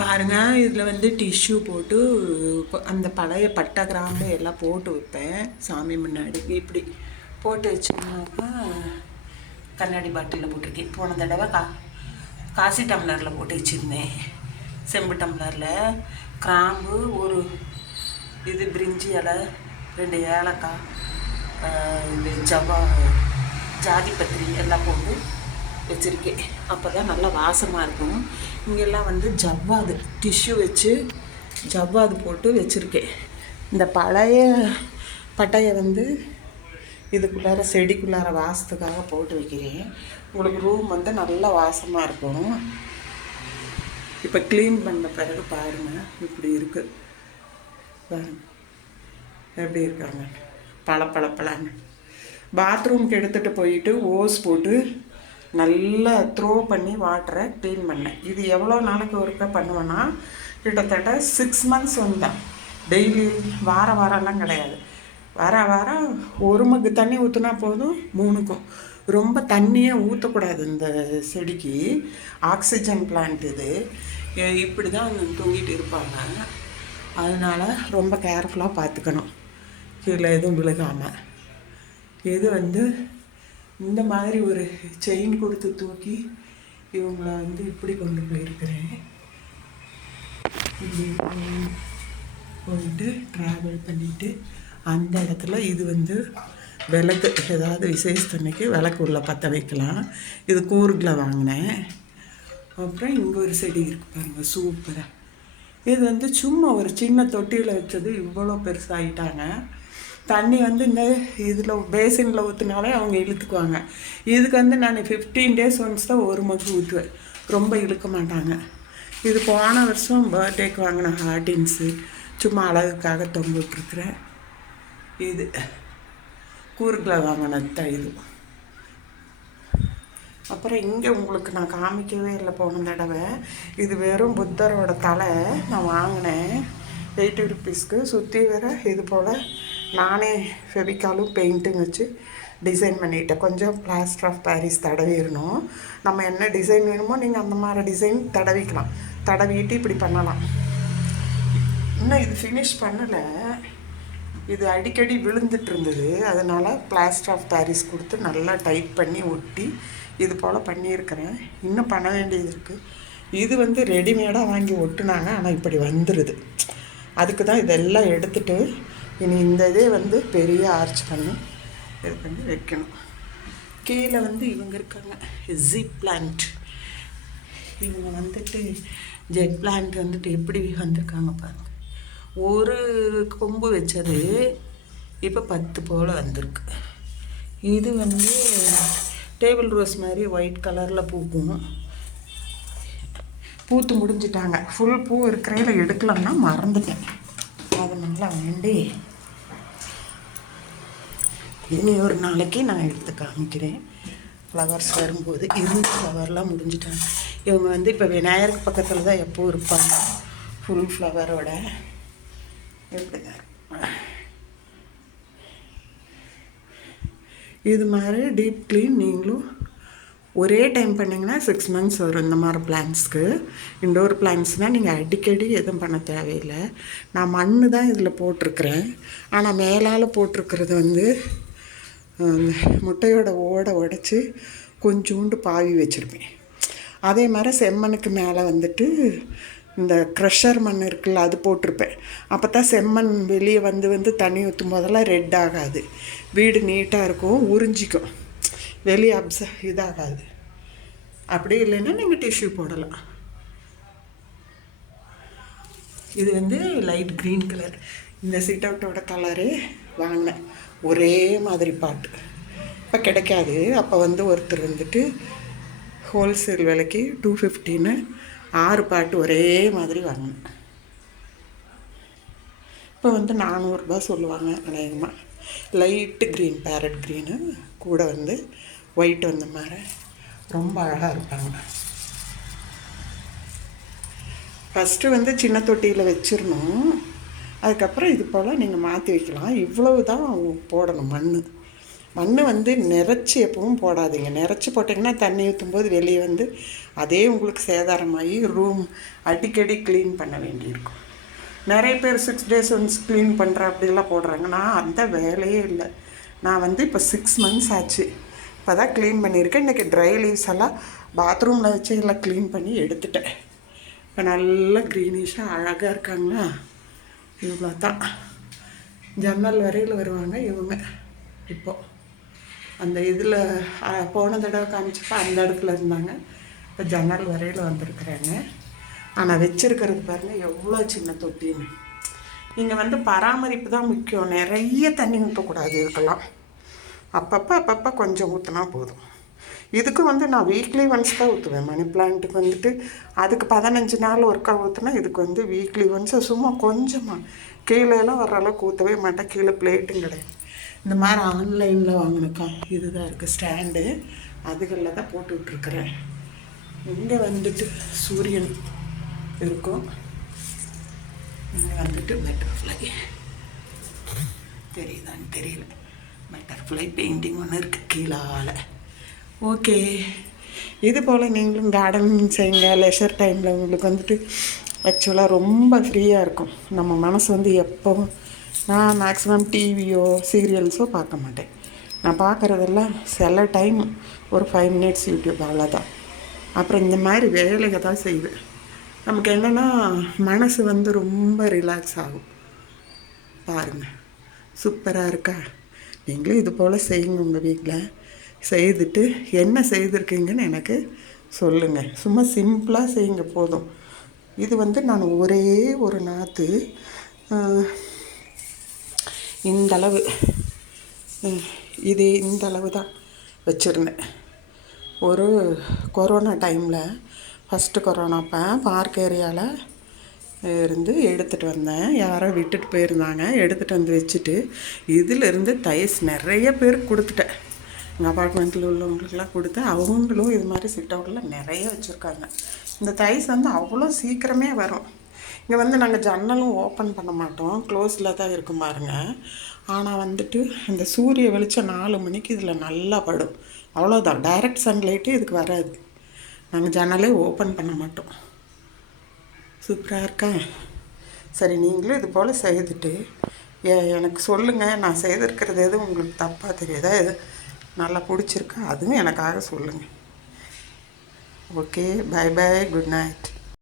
பாருங்கள், இதில் வந்து டிஷ்யூ போட்டு அந்த பழைய பட்டை கிராம்பு எல்லாம் போட்டு வைப்பேன் சாமி முன்னாடி. இப்படி போட்டு வச்சோம்னாக்கா கண்ணாடி பாட்டிலில் போட்டிருக்கேன். போன தடவை காசி டம்ளரில் போட்டு வச்சுருந்தேன், செம்பு டம்ளரில். கிராம்பு, ஒரு இது பிரிஞ்சி இலை, 2 ஏலக்காய், இந்த ஜாதிபத்திரி எல்லாம் போட்டு வச்சுருக்கேன். அப்போ தான் நல்லா வாசமாக இருக்கும். இங்கெல்லாம் வந்து ஜவ்வாது டிஷ்யூ வச்சு ஜவ்வாது போட்டு வச்சுருக்கேன். இந்த பழைய பட்டையை வந்து இதுக்குள்ளார செடிக்குள்ளார வாசத்துக்காக போட்டு வைக்கிறேன். உங்களுக்கு ரூம் வந்து நல்லா வாசமாக இருக்கும். இப்போ க்ளீன் பண்ண பிறகு பாருங்கள், இப்படி இருக்குது பாருங்கள் எப்படி இருக்காங்க, பளபளன்னு. பாத்ரூம்க்கு எடுத்துகிட்டு போயிட்டு ஓஸ் போட்டு நல்லா த்ரோ பண்ணி வாட்டரை க்ளீன் பண்ணேன். இது எவ்வளோ நாளைக்கு ஒருக்கா பண்ணுவேன்னா, கிட்டத்தட்ட 6 months வந்தேன். டெய்லி வாரம்லாம் கிடையாது. வாரம் 1 மக்கு தண்ணி ஊற்றினா போதும் 3க்கும். ரொம்ப தண்ணியே ஊற்றக்கூடாது. இந்த செடிக்கு ஆக்சிஜன் பிளான்ட் இது. இப்படி தான் தூங்கிட்டு இருப்பாங்க. அதனால் ரொம்ப கேர்ஃபுல்லாக பார்த்துக்கணும், கீழே எதுவும் விழுகாமல். இது வந்து இந்த மாதிரி ஒரு செயின் கொடுத்து தூக்கி இவங்கள வந்து இப்படி கொண்டு போயிருக்கிறேன். இப்படி போயிட்டு ட்ராவல் பண்ணிவிட்டு அந்த இடத்துல இது வந்து விளக்கு, ஏதாவது விசேஷத்தன்னைக்கு விளக்கு உள்ள பற்ற வைக்கலாம். இது கூர்கில் வாங்கினேன். அப்புறம் இங்கே ஒரு செடி இருக்குது பாருங்கள், சூப்பராக. இது வந்து சும்மா ஒரு சின்ன தொட்டியில் வச்சது இவ்வளோ பெருசாகிட்டாங்க. தண்ணி வந்து இந்த இதில் பேசினில் ஊற்றினாலே அவங்க இழுத்துக்குவாங்க. இதுக்கு வந்து நான் 15 days ஒன்ஸ் தான் 1 மக்கு ஊற்றுவேன், ரொம்ப இழுக்க மாட்டாங்க. இது போன வருஷம் பர்த்டேக்கு வாங்கின ஹார்டின்ஸு, சும்மா அழகுக்காக தொங்க விட்டுருக்குறேன். இது கூர்கில் வாங்கினது தான் இது. அப்புறம் இங்கே உங்களுக்கு நான் காமிக்கவே இல்லை போன தடவை. இது வெறும் புத்தரோட தலை நான் வாங்கினேன் 80 rupeesக்கு. சுற்றி வேற இது போல் நானே ஃபெவிகாலும் பெயிண்ட்டும் வச்சு டிசைன் பண்ணிட்டேன். கொஞ்சம் பிளாஸ்டர் ஆஃப் பாரிஸ் தடவிடணும். நம்ம என்ன டிசைன் வேணுமோ நீங்கள் அந்த மாதிரி டிசைன் தடவிக்கலாம். தடவிட்டு இப்படி பண்ணலாம். இன்னும் இது ஃபினிஷ் பண்ணலை. இது அடிக்கடி விழுந்துட்டு இருந்தது. அதனால் பிளாஸ்டர் ஆஃப் பாரிஸ் கொடுத்து நல்லா டைட் பண்ணி ஒட்டி இது போல் பண்ணியிருக்கிறேன். இன்னும் பண்ண வேண்டியது இருக்குது. இது வந்து ரெடிமேடாக வாங்கி ஒட்டுனாங்க, ஆனால் இப்படி வந்துடுது. அதுக்கு தான் இதெல்லாம் எடுத்துகிட்டு இனி இந்த இதே வந்து பெரிய ஆர்ச் பண்ணி இது பண்ணி வைக்கணும். கீழே வந்து இவங்க இருக்காங்க, ஜிப் பிளான்ட். இவங்க வந்துட்டு ஜெட் பிளான்ட் வந்துட்டு எப்படி வந்திருக்காங்க பாருங்கள். ஒரு கொம்பு வச்சது இப்போ 10 போல் வந்திருக்கு. இது வந்து டேபிள் ரோஸ் மாதிரி ஒயிட் கலரில் பூக்கும். பூத்து முடிஞ்சிட்டாங்க. ஃபுல் பூ இருக்கிறையில் எடுக்கலாம்னா மறந்துட்டேன். அதனால் வேண்டி இனி ஒரு நாளைக்கு நான் எடுத்து காமிக்கிறேன். ஃப்ளவர்ஸ் வரும்போது இருந்த ஃப்ளவர்லாம் முடிஞ்சிட்டாங்க. இவங்க வந்து இப்போ விநாயகருக்கு பக்கத்தில் தான் எப்போ இருப்பாங்க ஃபுல் ஃப்ளவரோட. எப்படிங்க இது மாதிரி டீப் க்ளீன் நீங்களும் ஒரே டைம் பண்ணிங்கன்னா 6 months வரும். இந்த மாதிரி பிளான்ட்ஸ்க்கு, இண்டோர் பிளான்ட்ஸ்னால் நீங்கள் அடிக்கடி எதுவும் பண்ண தேவையில்லை. நான் மண் தான் இதில் போட்டிருக்கிறேன். ஆனால் மேலால் போட்டிருக்கிறது வந்து முட்டையோட ஓடை உடச்சி கொஞ்சோண்டு பாவி வச்சுருப்பேன். அதே மாதிரி செம்மண்ணுக்கு மேலே வந்துட்டு இந்த க்ரஷர் மண் இருக்குல்ல, அது போட்டிருப்பேன். அப்போ தான் செம்மண் வெளியே வந்து தண்ணி ஊற்றும் போதெல்லாம் ரெட் ஆகாது, வீடு நீட்டாக இருக்கும், உறிஞ்சிக்கும், வெளியே இதாகாது. அப்படி இல்லைன்னா நீங்கள் டிஷ்யூ போடலாம். இது வந்து லைட் க்ரீன் கலர். இந்த சிட் அவுட்டோட கலரு வாங்கினேன், ஒரே மாதிரி பாட்டு. இப்போ கிடைக்காது. அப்போ வந்து ஒருத்தர் வந்துட்டு ஹோல்சேல் விலைக்கு 250ன்னு 6 பாட்டு ஒரே மாதிரி வாங்கினேன். இப்போ வந்து 400 ரூபாய் சொல்லுவாங்க அநேகமாக. லைட்டு க்ரீன், பேரட் க்ரீனு கூட வந்து ஒயிட் வந்த மாதிரி ரொம்ப அழகாக இருப்பாங்க. ஃபஸ்ட்டு வந்து சின்ன தொட்டியில் வச்சிடணும். அதுக்கப்புறம் இது போல் நீங்கள் மாற்றி வைக்கலாம். இவ்வளவு தான் போடணும் மண். மண் வந்து நிறச்சி எப்பவும் போடாதீங்க. நிறச்சி போட்டிங்கன்னா தண்ணி ஊற்றும்போது வெளியே வந்து அதே உங்களுக்கு சேதாரமாகி ரூம் அடிக்கடி க்ளீன் பண்ண வேண்டியிருக்கும். நிறைய பேர் 6 days ஒன்ஸ் க்ளீன் பண்ணுற அப்படிலாம் போடுறாங்க. நான் அந்த வேலையே இல்லை. நான் வந்து இப்போ 6 months ஆச்சு. இப்போ தான் க்ளீன் பண்ணியிருக்கேன். இன்றைக்கி ட்ரை லீவ்ஸ் எல்லாம் பாத்ரூமில் வச்சு எல்லாம் க்ளீன் பண்ணி எடுத்துட்டேன். இப்போ நல்லா க்ரீனிஷாக அழகாக இருக்காங்களா. இவ்வளோ தான். ஜன்னல் வரையில் வருவாங்க இவங்க. இப்போது அந்த இதில் போன தடவை காமிச்சப்போ அந்த இடத்துல இருந்தாங்க. இப்போ ஜன்னல் வரையில் வந்திருக்குறாங்க. ஆனால் வச்சுருக்கிறது பாருங்கள் எவ்வளோ சின்ன தொட்டின்னு. நீங்கள் வந்து பராமரிப்பு தான் முக்கியம். நிறைய தண்ணி ஊற்றக்கூடாது இதுக்கெல்லாம். அப்பப்போ கொஞ்சம் ஊற்றினா போதும். இதுக்கு வந்து நான் வீக்லி ஒன்ஸ் தான் ஊற்றுவேன். மணி பிளான்ட்டுக்கு வந்துட்டு அதுக்கு 15 நாள் ஒர்க்கா ஊற்றுனா இதுக்கு வந்து வீக்லி ஒன்ஸ் சும்மா கொஞ்சமாக கீழேலாம் வர்ற அளவுக்கு ஊற்றவே மாட்டேன். கீழே பிளேட்டும் கிடையாது. இந்த மாதிரி ஆன்லைனில் வாங்கினக்கா இதுதான் இருக்குது ஸ்டாண்டு. அதுகளில் தான் போட்டு விட்ருக்குறேன். இங்கே வந்துட்டு சூரியன் இருக்கும். இங்கே வந்துட்டு பட்டர்ஃப்ளை தெரியுதான்னு தெரியல. பட்டர்ஃப்ளை பெயிண்டிங் ஒன்று இருக்குது கீழால். ஓகே, இது போல் நீங்களும் கார்டனிங் செய்யுங்க. லெஷர் டைமில் உங்களுக்கு வந்துட்டு ஆக்சுவலாக ரொம்ப ஃப்ரீயாக இருக்கும். நம்ம மனசு வந்து எப்போவும் நான் மேக்ஸிமம் டிவியோ சீரியல்ஸோ பார்க்க மாட்டேன். நான் பார்க்குறதெல்லாம் சில டைம் ஒரு 5 minutes யூடியூப், அவ்வளோதான். அப்புறம் இந்த மாதிரி வேலையை தான் செய்வேன். நமக்கு என்னென்னா மனசு வந்து ரொம்ப ரிலாக்ஸ் ஆகும். பாருங்கள், சூப்பராக இருக்கா. நீங்களும் இது போல் செய்யுங்க. உங்கள் வீட்டில் செய்துட்டு என்ன செய்திருக்கீங்கன்னு எனக்கு சொல்லுங்கள். சும்மா சிம்பிளாக செய்யுங்க போதும். இது வந்து நான் ஒரே ஒரு நாற்று இந்தளவு, இது இந்தளவு தான் வச்சுருந்தேன். ஒரு கொரோனா டைமில், ஃபஸ்ட்டு கொரோனாப்போ பார்க் ஏரியாவில் இருந்து எடுத்துகிட்டு வந்தேன். யாரோ விட்டுட்டு போயிருந்தாங்க. எடுத்துகிட்டு வந்து வச்சுட்டு இதிலிருந்து தைஸ் நிறைய பேருக்கு கொடுத்துட்டேன். எங்கள் அப்பார்ட்மெண்ட்டில் உள்ளவங்களுக்கெல்லாம் கொடுத்து அவங்களும் இது மாதிரி சிட் அவுட்டில் நிறைய வச்சுருக்காங்க. இந்த தைஸ் வந்து அவ்வளோ சீக்கிரமே வரும். இங்கே வந்து நாங்கள் ஜன்னலும் ஓப்பன் பண்ண மாட்டோம், க்ளோஸில் தான் இருக்கும் பாருங்க. ஆனால் வந்துட்டு இந்த சூரிய வெளிச்சம் 4 மணிக்கு இதில் நல்லா படும். அவ்வளோதான். டைரக்ட் சன்லைட்டு இதுக்கு வராது. நாங்கள் ஜன்னலே ஓப்பன் பண்ண மாட்டோம். சூப்பராக இருக்கா. சரி, நீங்களும் இது போல் செய்துட்டு எனக்கு சொல்லுங்கள். நான் செய்திருக்கிறது எதுவும் உங்களுக்கு தப்பாக தெரியுதா, எது நல்லா பிடிச்சிருக்கா, அதுவும் எனக்காக சொல்லுங்கள். Okay, bye bye, good night.